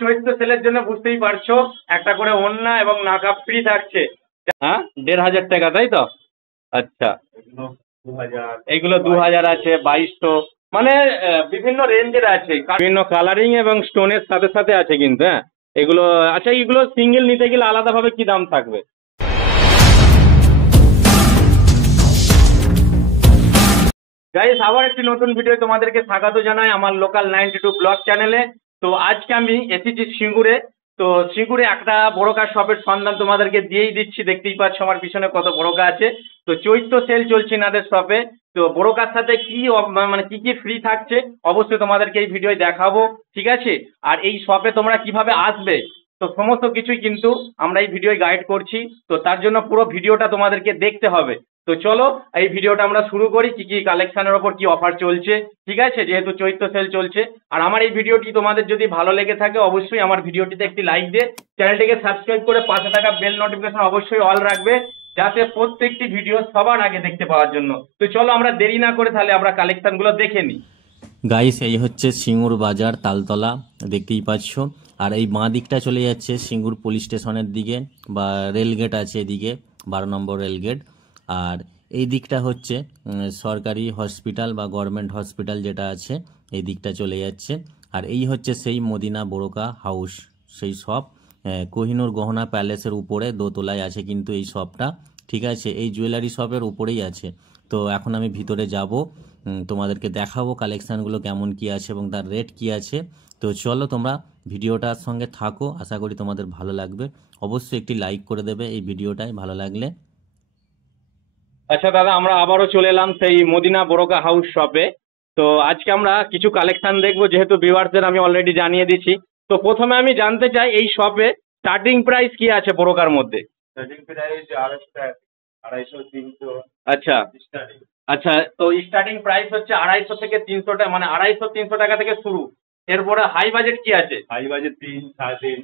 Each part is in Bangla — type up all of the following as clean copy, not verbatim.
চৈত্র সেলের জন্য বুঝতেই পারছো, একটা করে ওড়না এবং নাকাব ফ্রি থাকছে। হ্যাঁ, ১,৫০০ টাকা, তাই তো? আচ্ছা, এইগুলো ২,০০০ আছে, ২২০০, মানে বিভিন্ন রেঞ্জের আছে, বিভিন্ন কালারিং এবং স্টোনের সাথে সাথে আছে কিন্তু। হ্যাঁ, এগুলো আচ্ছা, এগুলো সিঙ্গেল নিতে গেলে আলাদাভাবে কি দাম থাকবে? গাইস, আবার একটি নতুন ভিডিও তোমাদেরকে স্বাগত জানাই আমার লোকাল 92 ব্লগ চ্যানেলে। তো আজকে আমি এসেছি সিঙ্গুরে। তো সিঙ্গুরে একটা বড়কার শপের সন্ধান তোমাদেরকে দিয়েই দিচ্ছি, দেখতেই পাচ্ছ আমার পিছনে কত বড়কা আছে। তো চৈত্র সেল চলছে এনাদের শপে। তো বড়কার সাথে কি মানে কি কি ফ্রি থাকছে অবশ্যই তোমাদেরকে এই ভিডিও দেখাবো, ঠিক আছে? আর এই শপে তোমরা কিভাবে আসবে, তো সমস্ত কিছুই কিন্তু আমরা এই ভিডিও গাইড করছি। তো তার জন্য পুরো ভিডিওটা তোমাদেরকে দেখতে হবে। তো চলো এই ভিডিওটা আমরা শুরু করি, কি কি কালেকশনের ওপর কি অফার চলছে, ঠিক আছে? যেহেতু চৈত্র সেল চলছে। আর আমার এই ভিডিওটি তোমাদের যদি ভালো লেগে থাকে অবশ্যই আমার ভিডিওটিতে একটি লাইক দিয়ে চ্যানেলটিকে সাবস্ক্রাইব করে পাশে থাকা বেল নোটিফিকেশন অবশ্যই অল রাখবে, যাতে প্রত্যেকটি ভিডিও সবার আগে দেখতে পাওয়ার জন্য। তো চলো আমরা দেরি না করে তাহলে আমরা কালেকশনগুলো দেখে নিই। গাইস, এই হচ্ছে সিঙ্গুর বাজার তালতলা, দেখতেই পাচ্ছ। আর এই বাঁ দিকটা চলে যাচ্ছে সিঙ্গুর পুলিশ স্টেশনের দিকে, বা রেলগেট আছে এদিকে, 12 নম্বর রেলগেট। আর এই দিকটা হচ্ছে সরকারি হসপিটাল বা গভর্নমেন্ট হসপিটাল যেটা আছে, এই দিকটা চলে যাচ্ছে। আর এই হচ্ছে সেই মদিনা বোরকা হাউস, সেই শপ। কোহিনুর গহনা প্যালেসের উপরে দোতলায় আছে কিন্তু এই শপটা, ঠিক আছে? এই জুয়েলারি শপের উপরেই আছে। তো এখন আমি ভিতরে যাব, তোমাদেরকে দেখাবো কালেকশানগুলো কেমন কি আছে এবং তার রেট কি আছে। তো চলো তোমরা ভিডিওটার সঙ্গে থাকো, আশা করি তোমাদের ভালো লাগবে। অবশ্যই একটি লাইক করে দেবে এই ভিডিওটায় ভালো লাগলে। আচ্ছা দাদা, আমরা আবারও চলে এলাম সেই মদিনা বোরকা হাউস শপে। তো আজকে আমরা কিছু কালেকশন দেখবো, যেহেতু ভিউয়ার্সদের আমি অলরেডি জানিয়ে দিচ্ছি। তো প্রথমে আমি জানতে চাই এই শপে স্টার্টিং প্রাইস কি আছে বোরকার মধ্যে? Starting price 250, 250, 300। আচ্ছা স্টার্টিং। আচ্ছা, তো স্টার্টিং প্রাইস হচ্ছে 250 থেকে 300 টাকা, মানে 250-300 টাকা থেকে শুরু। এরপরে হাই বাজেট কি আছে? হাই বাজেট 3, 3.5,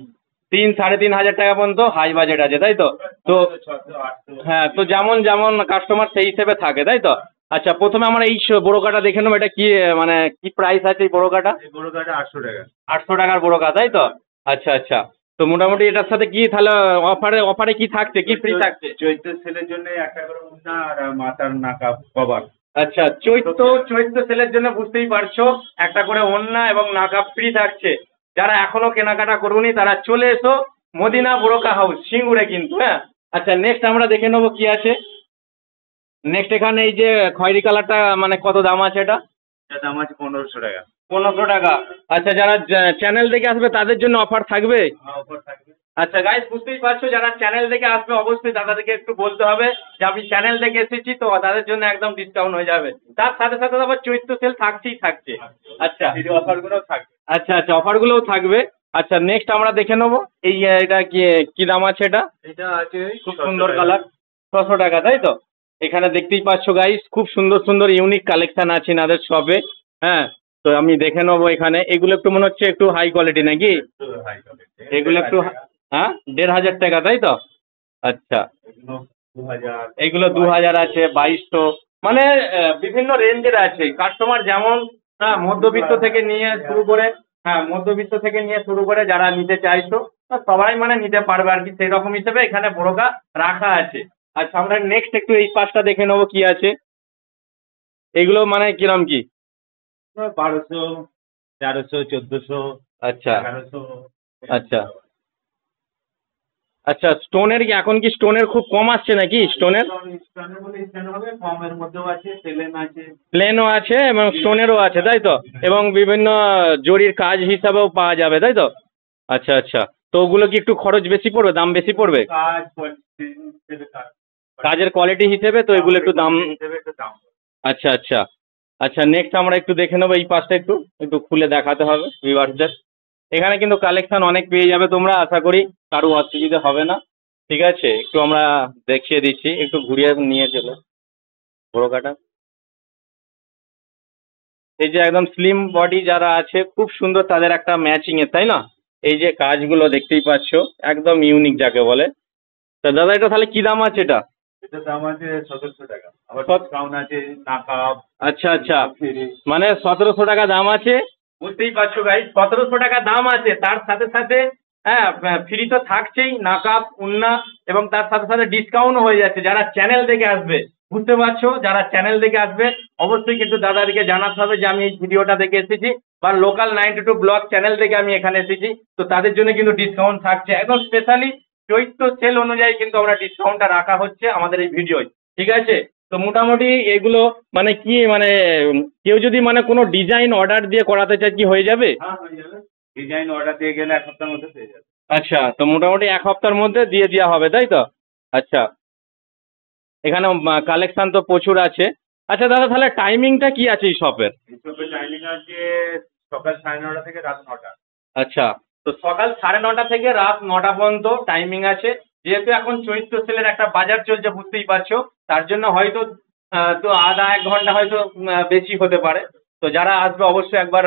3-3.5 হাজার টাকা পর্যন্ত হাই বাজেট আছে, তাই তো? তো 600, 800। হ্যাঁ, তো যেমন যেমন কাস্টমার সেই হিসেবে থাকে, তাই তো? আচ্ছা, প্রথমে আমরা এই বোরকাটা দেখে নেবো, এটা কি মানে কি প্রাইস আছে এই বোরকাটা? এই বড়টাটা 800 টাকা। 800 টাকার বোরকা, তাই তো? আচ্ছা আচ্ছা, তো মোটামুটি এটার সাথে কি তাহলে অফারে অফারে কি থাকছে, কি ফ্রি থাকছে? চৈত্র সেলের জন্য একটা করে উন্না আর মাথার নাকাব কভার। আচ্ছা, চৈত্র সেলের জন্য বুঝতেই পারছো, একটা করে ওড়না এবং নাকাব ফ্রি থাকছে। যারা এখনো কেনাকাটা করুনি তারা চলে এসো মদিনা বোরকা হাউস সিঙ্গুরে কিন্তু। হ্যাঁ, আচ্ছা, নেক্সট আমরা দেখে নেবো কি আছে। নেক্সট এখানে এই যে খয়েরি কালারটা, মানে কত দাম আছে এটা? এটার দাম আছে 1500 টাকা। 1500 টাকা। আচ্ছা, যারা চ্যানেল থেকে আসবে তাদের জন্য অফার থাকবে? অফার থাকবে। আচ্ছা গাইস, বুঝতেই পারছো, যারা চ্যানেল থেকে আসবে অবশ্যই তাদেরকে একটু বলতে হবে যে আমি চ্যানেল থেকে এসেছি, তো তাদের জন্য একদম ডিসকাউন্ট হয়ে যাবে। তার সাথে সাথে আবার চৈত্র সেল থাকছেই থাকছে। আচ্ছা এই অফারগুলো থাকবে। আচ্ছা আচ্ছা, অফারগুলোও থাকবে। আচ্ছা, নেক্সট আমরা দেখে নেবো এই এটা কি কি দাম আছে এটা? এটা আছে খুব সুন্দর কালার, 600 টাকা, তাই তো? এখানে দেখতেই পাচ্ছ গাইস, খুব সুন্দর সুন্দর ইউনিক কালেকশন আছে এনাদের শপে। হ্যাঁ, তো আমি দেখে নেবো এখানে। এগুলো একটু মনে হচ্ছে একটু হাই কোয়ালিটি নাকি? High quality. এগুলো একটু হ্যাঁ, 1,500 টাকা, তাই তো? আচ্ছা, এগুলো 2000। এইগুলো 2,000 আছে, 2200, মানে বিভিন্ন রেঞ্জের আছে। কাস্টমার যেমন, হ্যাঁ, মধ্যবিত্ত থেকে নিয়ে শুরু করে, হ্যাঁ, মধ্যবিত্ত থেকে নিয়ে শুরু করে যারা নিতে চাইছো সবাই মানে নিতে পারবে আর কি, সেই রকম হিসেবে এখানে বোরকা রাখা আছে। আচ্ছা, আমরা নেক্সট একটু এই পাশটা দেখে নেবো কি আছে। এগুলো মানে কিরম কি? 1200, 1300, 1400, আচ্ছা 1100। আচ্ছা আচ্ছা, স্টোনের কি এখন কি স্টোনের খুব কম আসছে নাকি? স্টোনের স্টোনের মধ্যে স্টোন হবে, কমের মধ্যেও আছে, প্লেন আছে। প্লেনও আছে এবং স্টোনেরও আছে, তাই তো? এবং বিভিন্ন জরির কাজ হিসাবেও পাওয়া যাবে, তাই তো? আচ্ছা আচ্ছা, তো ওগুলো কি একটু খরচ বেশি পড়বে, দাম বেশি পড়বে? কাজ কোয়ালিটি হিসেবে কাজ। কাজের কোয়ালিটি হিসেবে তো এগুলো একটু দাম। হিসেবে একটু দাম। আচ্ছা আচ্ছা আচ্ছা, নেক্সট আমরা একটু দেখে নেবো এই পাশটা, একটু একটু খুলে দেখাতে হবে ভিউয়ার্সদের। এখানে কিন্তু কালেকশন অনেক পেয়ে যাবে তোমরা, আশা করি কারো অসুবিধা হবে না, ঠিক আছে? একটু আমরা দেখিয়ে দিচ্ছি, একটু ঘুরিয়ে নিয়ে চলো বোরকাটা। এই যে একদম স্লিম বডি যারা আছে, খুব সুন্দর তাদের একটা ম্যাচিং এর, তাই না? এই যে কাজগুলো দেখতেই পাচ্ছ, একদম ইউনিক যাকে বলে। তা দাদা, এটা তাহলে কি দাম আছে এটা? এটার দাম আছে 1700 টাকা। আবার সত- ডিসকাউন্ট আছে, নাকাব। আচ্ছা আচ্ছা, মানে 1700 টাকা দাম আছে, বুঝতেই পারছো গাইস, 1700 টাকা দাম আছে, তার সাথে সাথে হ্যাঁ ফ্রি তো থাকছেই নাকাব উন্না, এবং তার সাথে সাথে ডিসকাউন্ট হয়ে যাচ্ছে যারা চ্যানেল থেকে আসবে। বুঝতে পারছো, যারা চ্যানেল থেকে আসবে অবশ্যই কিন্তু দাদাদিকে জানাতে হবে যে আমি এই ভিডিওটা দেখে এসেছি বা লোকাল 92 ব্লগ চ্যানেল থেকে আমি এখানে এসেছি, তো তাদের জন্য কিন্তু ডিসকাউন্ট থাকছে একদম স্পেশালি চৈত্র সেল অনুযায়ী কিন্তু আমরা ডিসকাউন্টটা রাখা হচ্ছে আমাদের এই ভিডিওয়। ঠিক আছে, তো মোটামুটি এগুলো মানে কি মানে কেউ যদি মানে কোনো ডিজাইন অর্ডার দিয়ে করাতে চায় কি হয়ে যাবে? হ্যাঁ, হয়ে যাবে। ডিজাইন অর্ডার দিয়ে গেলে 1 সপ্তাহের মধ্যে পেয়ে যাবে। আচ্ছা, তো মোটামুটি 1 সপ্তাহের মধ্যে দিয়ে দেওয়া হবে তাই তো? আচ্ছা, এখানে কালেকশন তো প্রচুর আছে। আচ্ছা দাদা, তাহলে টাইমিংটা কি আছে এই শপের? এইসবের টাইমিং আছে সকাল 9:30 থেকে রাত 9টা। আচ্ছা, তো সকাল 9:30 থেকে রাত 9টা পর্যন্ত টাইমিং আছে। যেহেতু এখন চৈত্র সেলের একটা বাজার চলছে বুঝতেই পারছো, তার জন্য হয়তো তো আধা 1 ঘন্টা হয়তো বেশি হতে পারে। তো যারা আসবে অবশ্যই একবার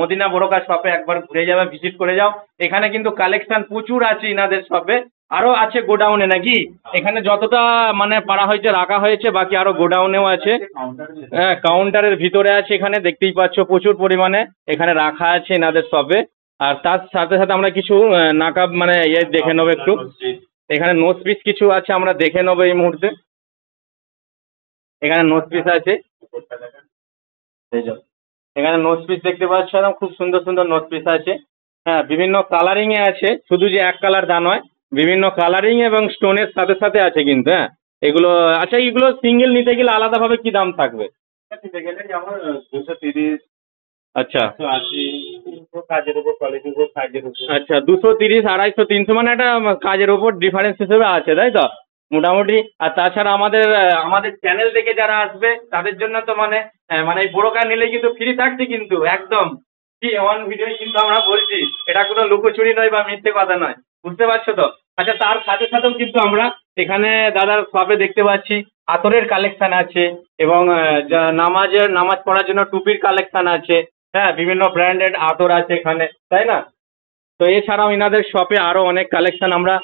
মদিনা বোরকা শপে একবার ঘুরে যাবে, ভিজিট করে যাও। এখানে কিন্তু কালেকশন প্রচুর আছে ইনাদের শপে, আরো আছে গোডাউনে নাকি? এখানে যতটা মানে পারা হয়েছে রাখা হয়েছে, বাকি আরো গোডাউনেও আছে। হ্যাঁ, কাউন্টারের ভিতরে আছে, এখানে দেখতেই পাচ্ছ প্রচুর পরিমাণে এখানে রাখা আছে এনাদের শপে। আর তার সাথে সাথে আমরা কিছু নাকাব মানে ইয়ে দেখে নেবো একটু। এখানে নোজ পিস কিছু আছে, আমরা দেখে নেবো এই মুহূর্তে। এখানে নোজ পিস আছে, এই যে এখানে নোজ পিস দেখতে পাচ্ছ, একদম খুব সুন্দর সুন্দর নোজ পিস আছে। হ্যাঁ, বিভিন্ন কালারিং এ আছে, শুধু যে এক কালার তা নয়, বিভিন্ন কালারিং এবং স্টোনের সাথে সাথে আছে কিন্তু। হ্যাঁ, এগুলো আচ্ছা, এগুলো সিঙ্গেল নিতে গেলে আলাদাভাবে কি দাম থাকবে? নিতে গেলে যেমন 230, আচ্ছা 180, 300 কাজের উপর, কোয়ালিটির উপর, সাইজের উপর। আচ্ছা, 230, 250, 300 মানে একটা কাজের ওপর ডিফারেন্স হিসেবে আছে তাই তো মোটামুটি। আর তাছাড়া আমাদের আমাদের চ্যানেল থেকে যারা আসবে তাদের জন্য তো মানে মানে এই বোরকা নিলে কিন্তু ফ্রি থাকছে কিন্তু একদম কি অন ভিডিও কিন্তু আমরা বলছি, এটা কোনো লুকোচুরি নয় বা মিথ্যে কথা নয়। বুঝতে পারছো তো? আচ্ছা, তার সাথে সাথেও কিন্তু আমরা এখানে দাদার শপে দেখতে পাচ্ছি আতরের কালেকশন আছে, এবং নামাজ পড়ার জন্য টুপির কালেকশন আছে। হ্যাঁ, বিভিন্ন ব্র্যান্ডেড আতর আছে এখানে, তাই না? তো এছাড়াও ইনাদের শপে আরো অনেক কালেকশন আমরা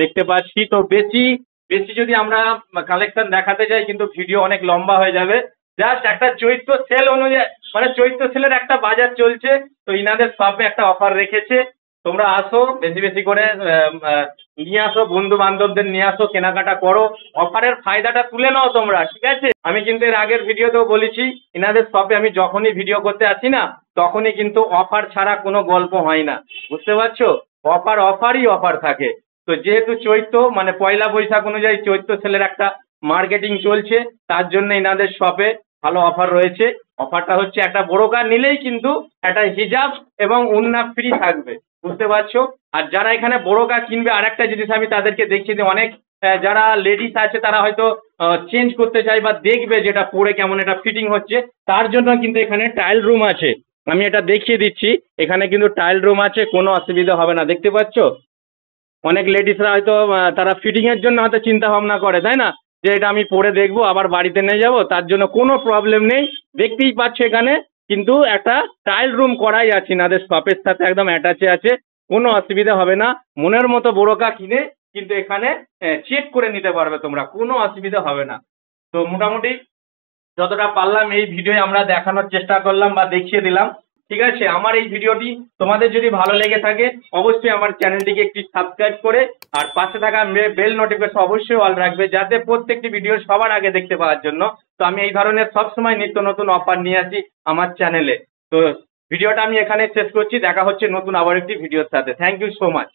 দেখতে পাচ্ছি। তো বেশি বেশি যদি আমরা কালেকশন দেখাতে যাই কিন্তু ভিডিও অনেক লম্বা হয়ে যাবে। জাস্ট একটা চৈত্র সেল অনুযায়ী মানে চৈত্র সেলের একটা বাজার চলছে, তো ইনাদের শপে একটা অফার রেখেছে। তোমরা আসো, বেশি বেশি করে নিয়ে আসো, বন্ধু বান্ধবদের নিয়ে আসো, কেনাকাটা করো, অফারের ফায়দাটা তুলে নাও তোমরা। ঠিক আছে, আমি কিন্তু এর আগের ভিডিওতেও বলেছি ইনাদের শপে আমি যখনই ভিডিও করতে আসি না তখনই কিন্তু অফার ছাড়া কোনো গল্প হয় না। বুঝতে পারছো, অফারই অফার থাকে। তো যেহেতু চৈত্র মানে পয়লা বৈশাখ অনুযায়ী চৈত্র সেলের একটা মার্কেটিং চলছে, তার জন্য ইনাদের শপে ভালো অফার রয়েছে। অফারটা হচ্ছে একটা বোরকা নিলেই কিন্তু একটা হিজাব এবং উন্না ফ্রি থাকবে। বুঝতে পারছো? আর যারা এখানে বোরকা কিনবে, আরেকটা জিনিস আমি তাদেরকে দেখিয়ে দিই, অনেক যারা লেডিস আছে তারা হয়তো চেঞ্জ করতে চায় বা দেখবে যেটা পরে কেমন এটা ফিটিং হচ্ছে, তার জন্য কিন্তু এখানে ট্রায়াল রুম আছে। আমি এটা দেখিয়ে দিচ্ছি, এখানে কিন্তু ট্রায়াল রুম আছে, কোনো অসুবিধা হবে না। দেখতে পাচ্ছো অনেক লেডিসরা হয়তো তারা ফিটিং এর জন্য হয়তো চিন্তা ভাবনা করে, তাই না, যে এটা আমি পরে দেখবো আবার বাড়িতে নিয়ে যাব, তার জন্য কোনো প্রবলেম নেই। দেখতেই পাচ্ছ এখানে কিন্তু একটা ট্রায়াল রুম করাই আছে, ইনাদের শপের সাথে একদম অ্যাটাচে আছে, কোনো অসুবিধা হবে না। মনের মতো বোরকা কিনে কিন্তু এখানে চেক করে নিতে পারবে তোমরা, কোনো অসুবিধা হবে না। তো মোটামুটি যতটা পারলাম এই ভিডিওয়ে আমরা দেখানোর চেষ্টা করলাম বা দেখিয়ে দিলাম। ঠিক আছে, আমার এই ভিডিওটি তোমাদের যদি ভালো লেগে থাকে অবশ্যই আমার চ্যানেলটিকে একটি সাবস্ক্রাইব করে আর পাশে থাকা বেল নোটিফিকেশন অবশ্যই অল রাখবে, যাতে প্রত্যেকটি ভিডিও সবার আগে দেখতে পাওয়ার জন্য। তো আমি এই ধরনের সবসময় নিত্য নতুন অফার নিয়ে আসি আমার চ্যানেলে। তো ভিডিওটা আমি এখানে শেষ করছি, দেখা হচ্ছে নতুন আবার একটি ভিডিওর সাথে। Thank you so much.